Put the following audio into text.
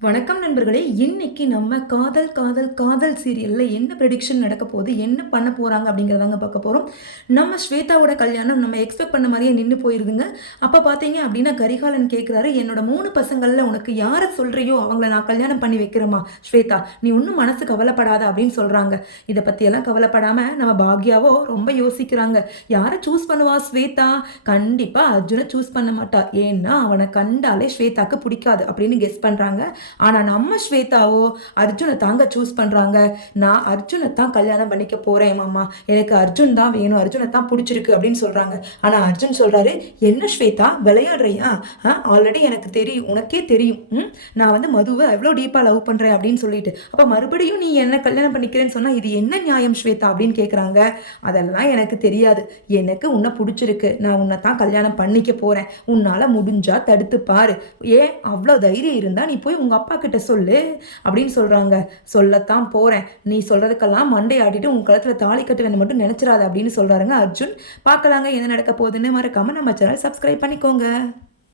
வணக்கம் நண்பர்களே! இன்னைக்கு நம்ம காதல் காதல் காதல் சீரியல்ல என்ன ப்ரெடிக்ஷன் நடக்க போகுது, என்ன பண்ண போறாங்க அப்படிங்கிறதாங்க பார்க்க போறோம். நம்ம ஸ்வேதாவோட கல்யாணம் நம்ம எக்ஸ்பெக்ட் பண்ண மாரியே நின்னு போயிருதுங்க. அப்ப பார்த்தீங்க அப்படின்னா கரிகாலன் கேட்குறாரு, "என்னோட 3 பசங்கள்ல உனக்கு யார சொல்றியோ அவங்கள நான் கல்யாணம் பண்ணி வைக்கிறேன்மா ஸ்வேதா. நீ ஒண்ணும் மனசு கவலைப்படாத" அப்படின்னு சொல்றாங்க. இத பத்தியெல்லாம் கவலைப்படாம நம்ம பாக்யாவோ ரொம்ப யோசிக்கிறாங்க. யார சூஸ் பண்ணுவா ஸ்வேதா? கண்டிப்பா அர்ஜுன சூஸ் பண்ண மாட்டா. ஏன்னா அவன கண்டாலே ஸ்வேதாக்கு பிடிக்காது அப்படின்னு கெஸ் பண்றாங்க. ஆனா நம்ம ஸ்வேதாவோ அர்ஜுனை தாங்க சூஸ் பண்றாங்க. நான் அர்ஜுனை தான் கல்யாணம் பண்ணிக்க போறேன் மாமா, எனக்கு அர்ஜுன் தான் வேணும், அர்ஜுனை தான் பிடிச்சிருக்கு அப்படின்னு சொல்றாங்க. ஆனா அர்ஜுன் சொல்றாரு, என்ன ஸ்வேதா விளையாடுறியா? ஆல்ரெடி எனக்கு தெரியும், உனக்கே தெரியும், நான் வந்து மதுவை எவ்வளோ டீப்பா லவ் பண்றேன் அப்படின்னு சொல்லிட்டு, அப்ப மறுபடியும் நீ என்ன கல்யாணம் பண்ணிக்கிறேன்னு சொன்னா இது என்ன நியாயம் ஸ்வேதா அப்படின்னு கேட்குறாங்க. அதெல்லாம் எனக்கு தெரியாது, எனக்கு உன்னை பிடிச்சிருக்கு, நான் உன்னை தான் கல்யாணம் பண்ணிக்க போறேன், உன்னால முடிஞ்சா தடுத்து பாரு, ஏன் அவ்வளோ தைரியம் இருந்தா நீ போய் உங்க அப்பா கிட்ட சொல்லு அப்படின்னு சொல்றாங்க. சொல்லத்தான் போறேன், நீ சொல்றதுக்கெல்லாம் மண்டை ஆடிட்டு உன் கழுத்துல தாலி கட்டுவேன்னு மட்டும் நினைச்சிடாத அப்படின்னு சொல்றாருங்க அர்ஜுன். பார்க்கலாங்க என்ன நடக்க போகுதுன்னு. மறக்காம நம்ம சேனல் சப்ஸ்கிரைப் பண்ணிக்கோங்க.